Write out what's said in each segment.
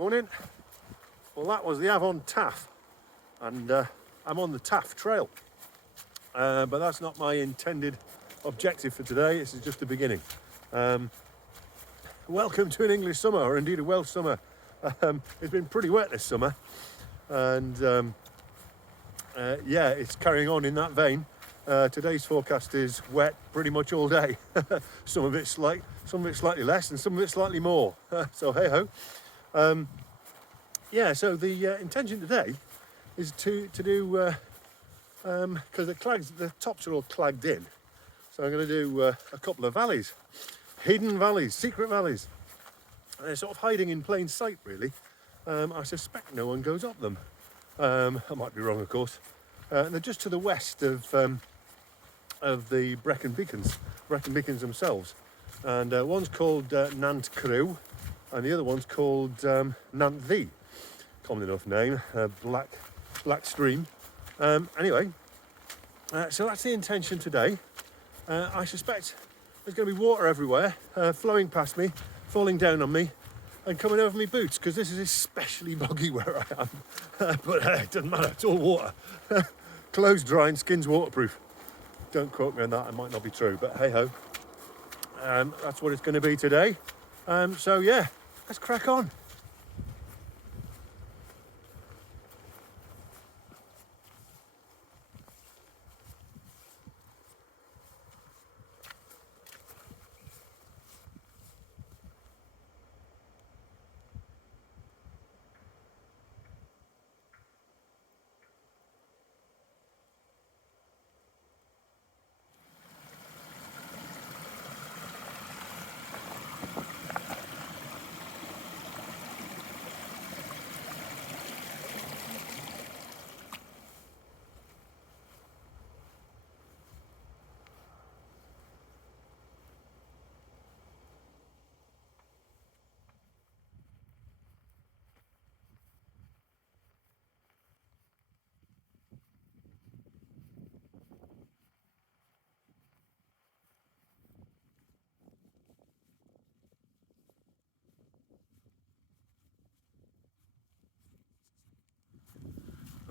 Morning. Well, that was the Avon Taff, and I'm on the Taff Trail. But that's not my intended objective for today. This is just the beginning. Welcome to an English summer, or indeed a Welsh summer. It's been pretty wet this summer, and yeah, it's carrying on in that vein. Today's forecast is wet pretty much all day. some of it slightly less, and some of it slightly more. So hey ho. Yeah, so the intention today is to do because the tops are all clagged in. So I'm going to do a couple of valleys, hidden valleys, secret valleys. They're sort of hiding in plain sight, really. I suspect no one goes up them. I might be wrong, of course. They're just to the west of the Brecon Beacons themselves. And one's called Nant Crew, and the other one's called Nant The. Common enough name, Black Stream. Anyway, so that's the intention today. I suspect there's going to be water everywhere, flowing past me, falling down on me, and coming over my boots, because this is especially boggy where I am. But it doesn't matter, it's all water. Clothes dry and skin's waterproof. Don't quote me on that, it might not be true, but hey ho. That's what it's going to be today. So yeah, let's crack on.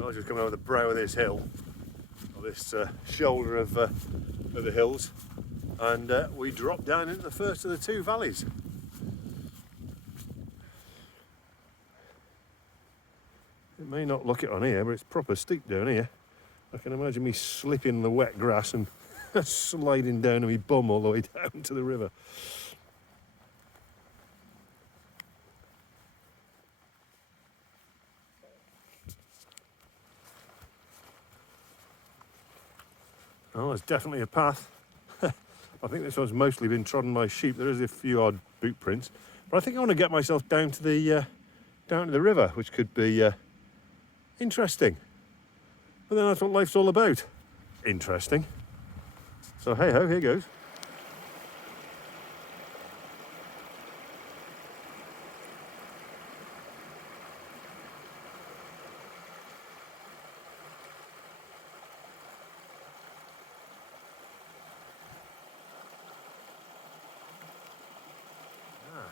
I was just coming over the brow of this hill, or this shoulder of the hills, and we dropped down into the first of the two valleys. It may not look it on here, but it's proper steep down here. I can imagine me slipping in the wet grass and sliding down on my bum all the way down to the river. Oh, there's definitely a path. I think this one's mostly been trodden by sheep. There is a few odd boot prints, but I think I want to get myself down to the river, which could be interesting. But then that's what life's all about. Interesting. So hey ho, here goes.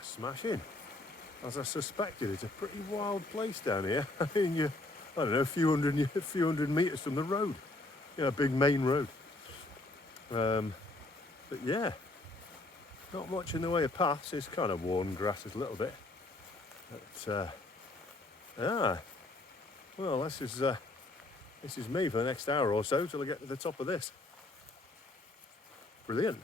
Smashing. As I suspected, it's a pretty wild place down here. I mean, I don't know, a few hundred metres from the road. A big main road. But yeah, not much in the way of paths. It's kind of worn grasses a little bit. But well, this is me for the next hour or so till I get to the top of this. Brilliant.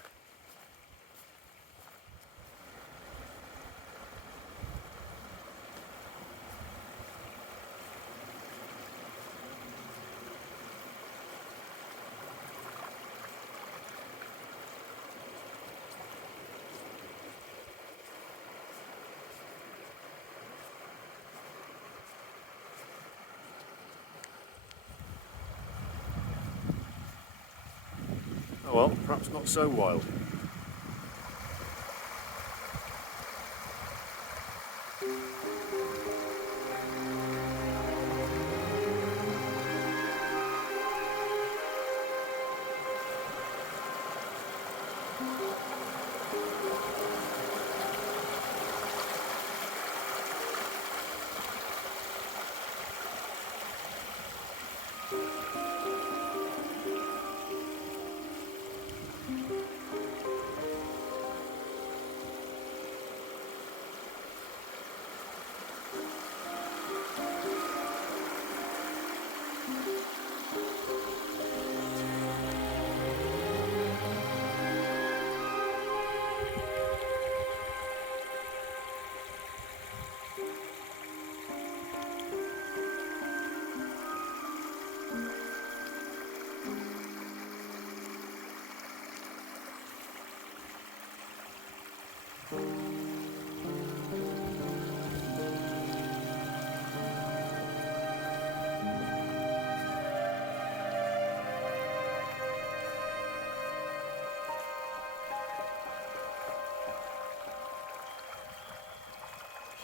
Oh well, perhaps not so wild.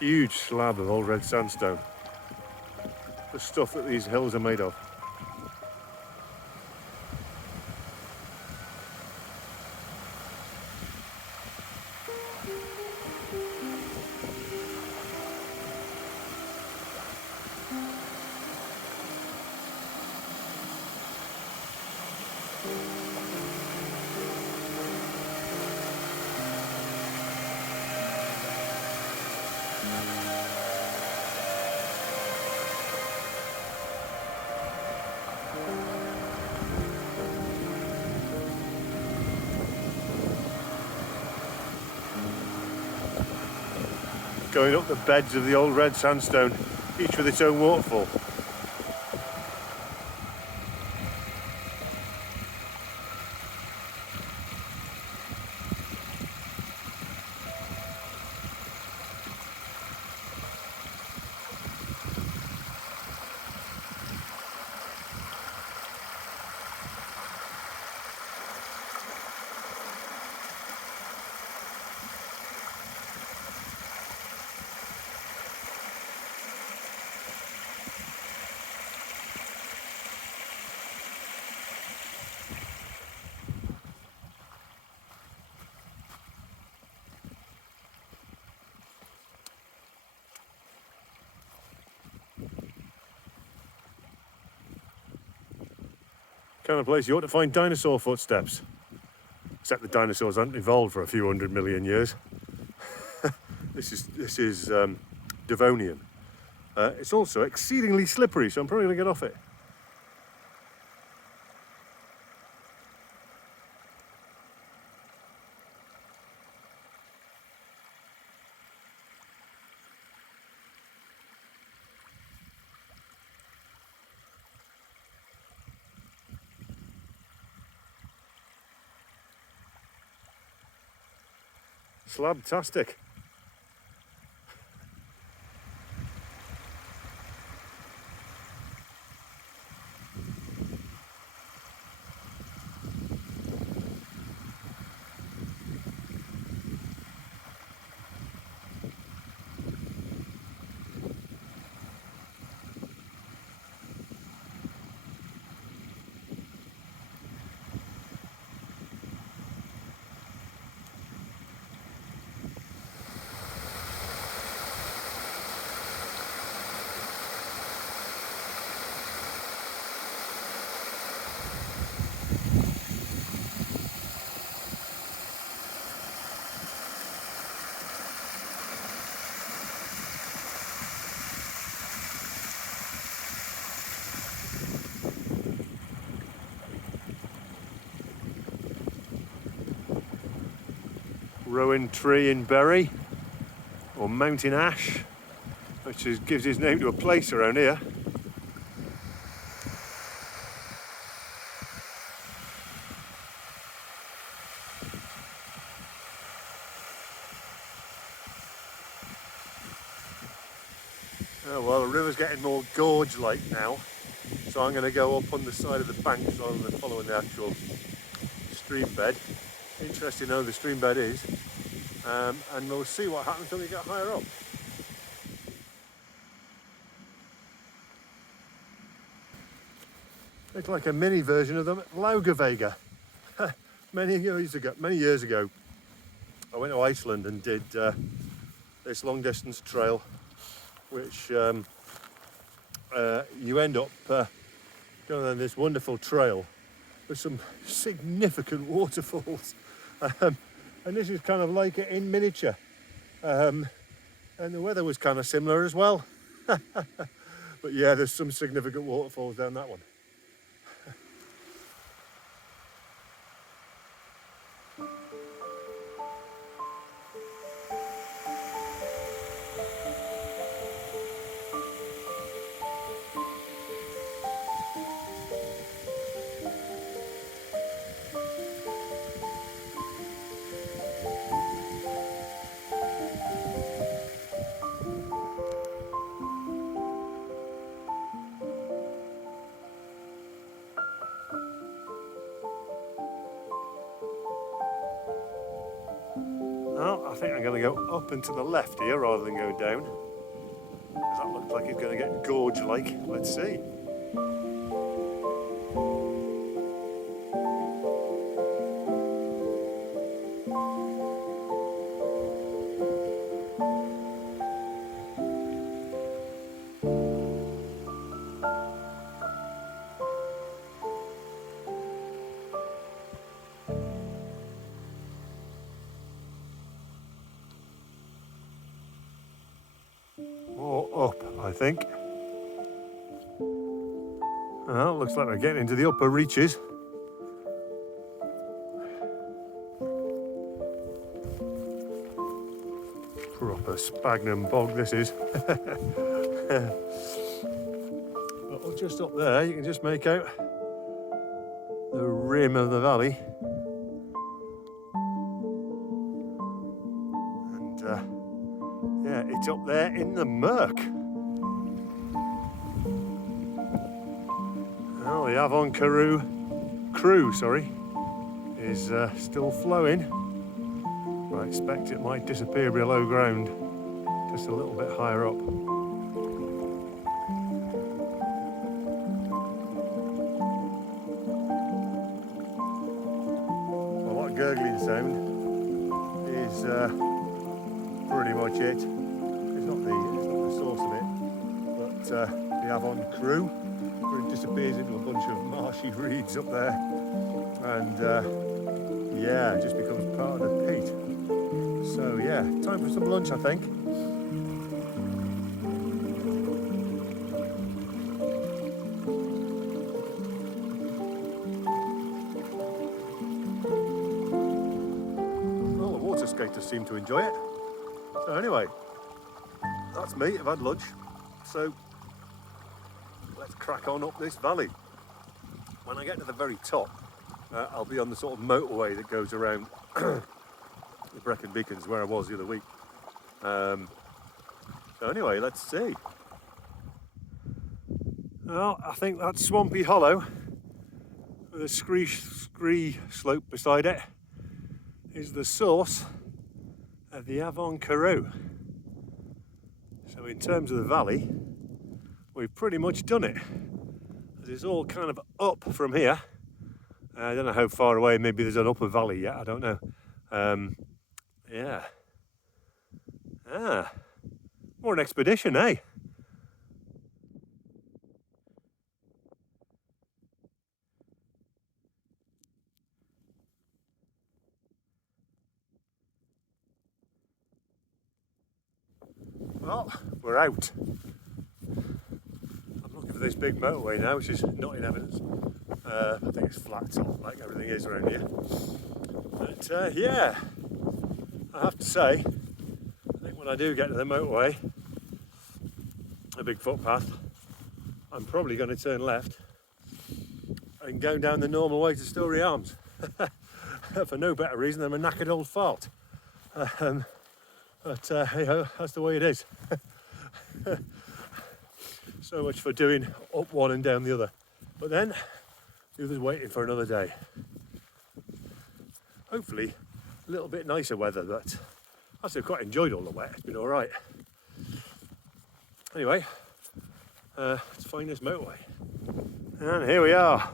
Huge slab of old red sandstone. The stuff that these hills are made of. Going up the beds of the old red sandstone, each with its own waterfall. Kind of place you ought to find dinosaur footsteps. Except the dinosaurs haven't evolved for a few 100 million years. This is Devonian. It's also exceedingly slippery, so I'm probably going to get off it. Slabtastic. Rowan tree in Berry, or mountain ash, which gives his name to a place around here. Oh well, the river's getting more gorge-like now, so I'm going to go up on the side of the banks rather than following the actual stream bed. Interesting how the stream bed is, and we'll see what happens when we get higher up. It's like a mini version of the Laugavega. Many years ago, I went to Iceland and did this long distance trail, which you end up going on this wonderful trail with some significant waterfalls. And this is kind of like it in miniature. And the weather was kind of similar as well. But yeah, there's some significant waterfalls down that one. think I'm going to go up and to the left here rather than go down, because that looks like it's going to get gorge-like. Let's see. More up, I think. Well, looks like we're getting into the upper reaches. Proper sphagnum bog this is. But just up there, you can just make out the rim of the valley. And yeah, it's up there in the murk. Well, the Avon Crew, is still flowing. I expect it might disappear below ground, just a little bit higher up. Well, that gurgling sound is pretty much it. It's not the source of it, but the Avon Crew, where it disappears into a bunch of marshy reeds up there, and yeah, it just becomes part of the peat. So yeah, time for some lunch, I think. Well, the water skaters seem to enjoy it. So anyway, that's me, I've had lunch. So let's crack on up this valley. When I get to the very top, I'll be on the sort of motorway that goes around the Brecon Beacons, where I was the other week. So anyway, let's see. Well, I think that swampy hollow with a scree slope beside it is the source of the Avon Crew. So in terms of the valley, we've pretty much done it. It's all kind of up from here. I don't know how far away, maybe there's an upper valley yet, I don't know. Yeah. More an expedition, eh? Well, we're out. I'm looking for this big motorway now, which is not in evidence. I think it's flat top, like everything is around here. But yeah, I have to say, I think when I do get to the motorway, a big footpath, I'm probably going to turn left and go down the normal way to Storey Arms. For no better reason than a knackered old fart. But hey ho, that's the way it is. So much for doing up one and down the other. But then, the other's waiting for another day. Hopefully, a little bit nicer weather, but I still quite enjoyed all the wet. It's been all right. Anyway, let's find this motorway. And here we are.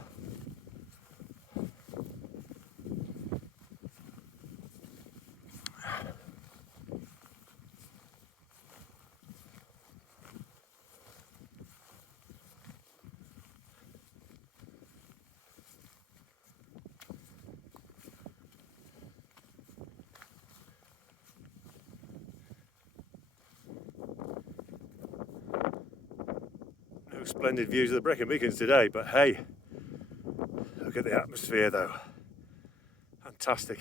Splendid views of the Brecon Beacons today, but hey, look at the atmosphere though. Fantastic.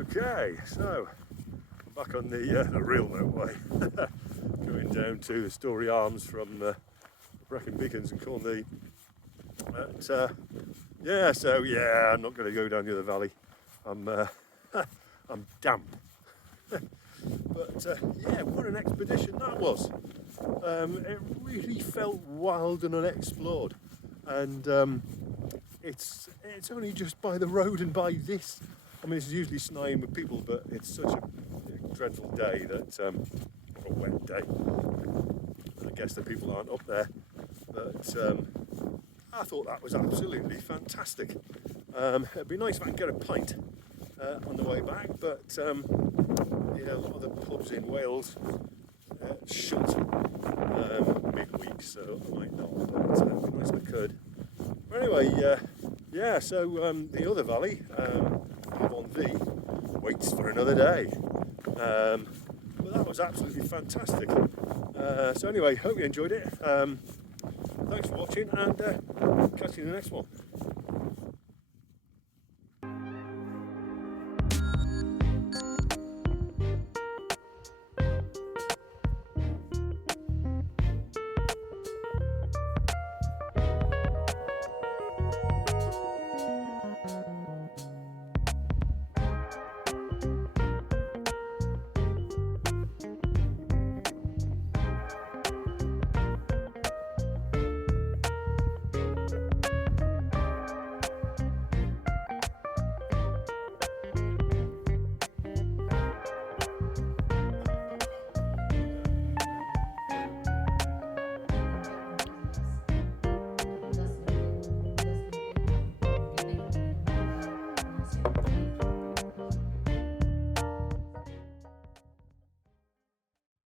Okay, so I'm back on the real motorway, going down to the Storey Arms from Brecon Beacons and Cornley. But yeah, so yeah, I'm not going to go down the other valley. I'm I'm damp. But yeah, what an expedition that was. It really felt wild and unexplored, and it's only just by the road and by this. I mean, it's usually snowing with people, but it's such a dreadful day that, or a wet day. I guess the people aren't up there, but I thought that was absolutely fantastic. It'd be nice if I could get a pint on the way back, but yeah, a lot of the pubs in Wales shut midweek, so I might not, but it'd be nice if I could. But anyway, yeah, so the other valley, Avon V, waits for another day. But that was absolutely fantastic. So anyway, hope you enjoyed it. Thanks for watching, and catch you in the next one.